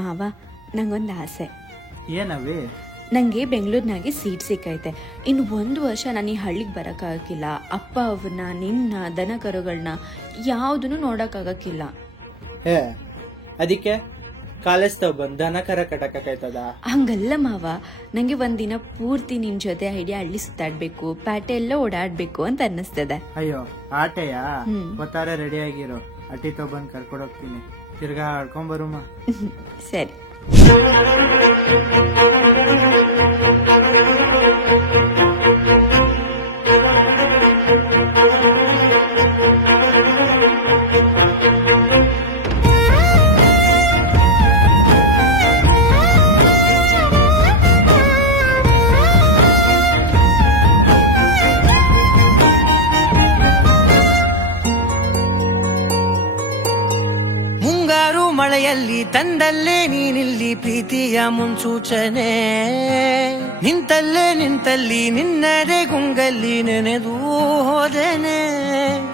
ಮಾವ, ನಂಗೊಂದು ಆಸೆ. ಏನವಿ? ನನಗೆ ಬೆಂಗಳೂರಿನಾಗೆ ಸೀಟ್ ಸಿಕ್ಕೈತೆ. ಇನ್ನು 1 ವರ್ಷ ನಾನು ಈ ಹಳ್ಳಿಗೆ ಬರೋಕ್ಕಾಗಕ್ಕಿಲ್ಲ. ಅಪ್ಪ ಅವ್ರನ್ನ, ನಿನ್ನ, ದನ ಕರುಗಳನ್ನ ಯಾವುದನ್ನು ನೋಡೋಕ್ಕಾಗಕ್ಕಿಲ್ಲ. ಅದಕ್ಕೆ ಕಾಲೇಜ್ ಬಂದು ದನ ಕರ ಕಟ್ಟಕ್ಕಾಯ್ತದ? ಹಂಗಲ್ಲ ಮಾವ, ನಂಗೆ ಒಂದಿನ ಪೂರ್ತಿ ನಿನ್ ಜೊತೆ ಐಡಿಯಾ ಹಳ್ಳಿ ಸುತ್ತಾಡ್ಬೇಕು, ಪ್ಯಾಟೆ ಎಲ್ಲ ಓಡಾಡ್ಬೇಕು ಅಂತ ಅನ್ನಿಸ್ತದೆ. ಅಯ್ಯೋ ಆಟೆಯಾ? ಗೊತ್ತಾರೆ, ರೆಡಿ ಆಗಿರೋ. ಅಟ್ಟಿ ತಗೊಂಡ್ ಕರ್ಕೊಡೋಗ್ತೀನಿ. ತಿರ್ಗಾ ಆಡ್ಕೊಂಡ್ ಬರುಮ. ಸರಿ. ಮಳೆಯಲ್ಲಿ ತಂದಲ್ಲೇ ನೀನಿಲ್ಲಿ ಪ್ರೀತಿಯ ಮುನ್ಸೂಚನೆ, ನಿಂತಲ್ಲೇ ನಿಂತಲ್ಲಿ ನಿನ್ನದೇ ಗುಂಗಲ್ಲಿ ನೆನೆದು ಹೋದೆನೆ.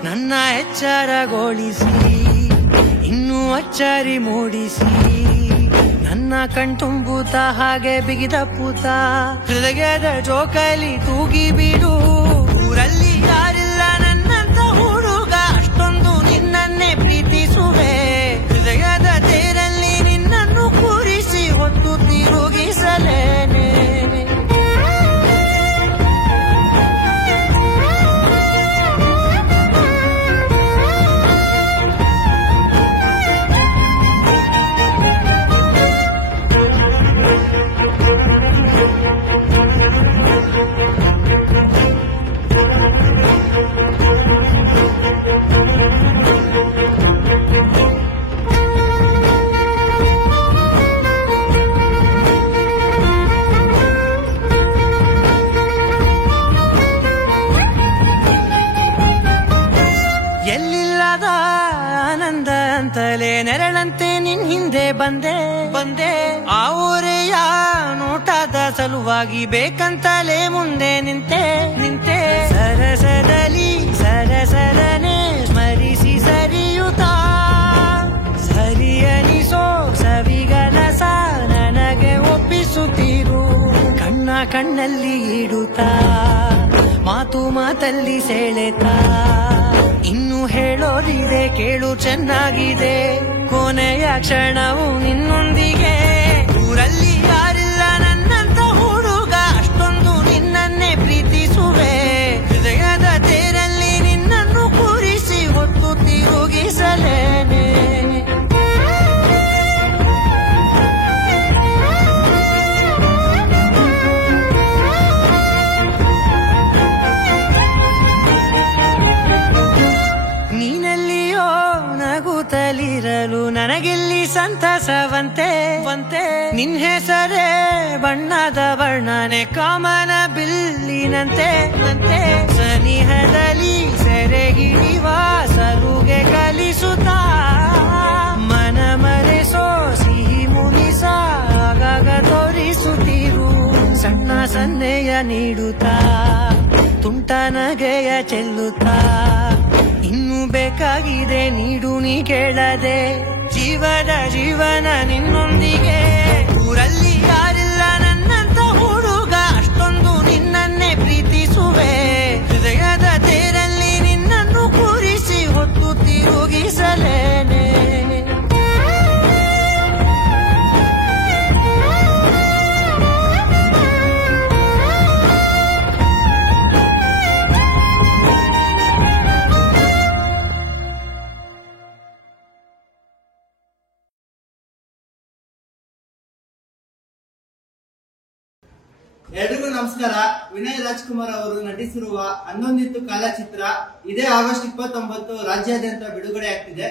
ನನ್ನ ಎಚ್ಚರಗೊಳಿಸಿ ಇನ್ನೂ ಅಚ್ಚರಿ ಮೂಡಿಸಿ, ನನ್ನ ಕಣ್ತುಂಬುತ್ತ ಹಾಗೆ ಬಿಗಿದಪ್ಪುತ್ತ ಹೃದಯದ ಜೋಕಾಲಿ ತೂಗಿ ಬಿಡು. ಊರಲ್ಲಿ ಯಾರಿಲ್ಲ ನನ್ನಂತ ಹುಡುಗ, ಅಷ್ಟೊಂದು ನಿನ್ನನ್ನೇ ಪ್ರೀತಿಸುವೆ. ಹೃದಯದ ತೇರಲ್ಲಿ ನಿನ್ನನ್ನು ಕೂರಿಸಿ ಹೊತ್ತು ತಿರುಗಿಸಲೇನೆ. ಎಲ್ಲಿಲ್ಲದ ಆನಂದ ಅಂತಲೇ ನೆರಳಂತೆ ನಿನ್ ಹಿಂದೆ ಬಂದೆ. ಆ ಊರೆಯ ನೋಟದ ಸಲುವಾಗಿ ಬೇಕಂತಲೇ ಮುಂದೆ ನಿಂತೆ. ಸರಸದಲ್ಲಿ ಸರಸರನೆ ಸ್ಮರಿಸಿ ಸರಿಯುತ್ತ, ಸರಿಯನಿಸೋ ಸವಿಗನಸ ನನಗೆ ಒಪ್ಪಿಸುತ್ತೀರು. ಕಣ್ಣಲ್ಲಿ ಇಡುತ್ತಾ ಮಾತಲ್ಲಿ ಸೆಳೆತಾ, ಇನ್ನು ಹೇಳೋದಿದೆ ಕೇಳು ಚೆನ್ನಾಗಿದೆ. ಕೊನೆಯ ಕ್ಷಣವು ನಿನ್ನೊಂದಿಗೆ. ಊರಲ್ಲಿ ಯಾರಿಲ್ಲ ನನ್ನಂತ ಹುಡುಗ, ಅಷ್ಟೊಂದು ನಿನ್ನನ್ನೇ ಪ್ರೀತಿಸುವೆ. ಹೃದಯದ ತೇರಲ್ಲಿ ನಿನ್ನನ್ನು ಕೂರಿಸಿ ಹೊತ್ತು ತಿರುಗಿಸಲೇನೆ. ನಗುತ್ತಲಿರಲು ನನಗಿಲ್ಲಿ ಸಂತಸವಂತೆ. ನಿನ್ ಹೆಸರೇ ಬಣ್ಣದ ವರ್ಣನೆ ಕಾಮನ ಬಿಲ್ಲಿನಂತೆ. ಸನಿಹದಲ್ಲಿ ಸೆರೆ ಹಿಡಿಯುವ ಸರುಗೆ ಕಲಿಸುತ್ತಾ, ಮನ ಮರೆಸೋ ಸಿಹಿ ಮುನಿಸ ಆಗಾಗ ತೋರಿಸುತ್ತೀರು. ಸಣ್ಣ ಸನ್ನೆಯ ನೀಡುತ್ತಾ ತುಂಟ ನಗೆಯ ಚೆಲ್ಲುತ್ತಾ, ಇನ್ನು ಬೇಕಾಗಿದೆ ನೀಡು ನೀ ಕೇಳದೆ. ಜೀವನ ನಿನ್ನೊಂದಿಗೆ. ಊರಲ್ಲಿ ಯಾರಿಲ್ಲ ನನ್ನಂತ ಹುಡುಗ, ಅಷ್ಟೊಂದು ನಿನ್ನನ್ನೇ ಪ್ರೀತಿಸುವೆ. ಹೃದಯದ ತೇರಲ್ಲಿ ನಿನ್ನನ್ನು ಕೂರಿಸಿ ಹೊತ್ತು ತಿರುಗಿಸಲೇನೆ. ಎಲ್ರಿಗೂ ನಮಸ್ಕಾರ. ವಿನಯ್ ರಾಜ್ಕುಮಾರ್ ಅವರು ನಟಿಸಿರುವ ಹನ್ನೊಂದಿತ್ತು ಕಾಲಚಿತ್ರ ಇದೇ ಆಗಸ್ಟ್ 29 ರಾಜ್ಯಾದ್ಯಂತ ಬಿಡುಗಡೆ ಆಗ್ತಿದೆ.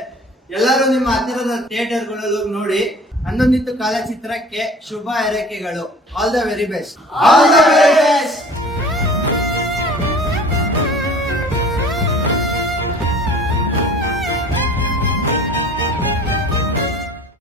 ಎಲ್ಲರೂ ನಿಮ್ಮ ಹತ್ತಿರದ ಥಿಯೇಟರ್ಗಳಲ್ಲೂ ನೋಡಿ. ಹನ್ನೊಂದಿತ್ತು ಕಾಲಚಿತ್ರಕ್ಕೆ ಶುಭ ಹಾರೈಕೆಗಳು. All the very best.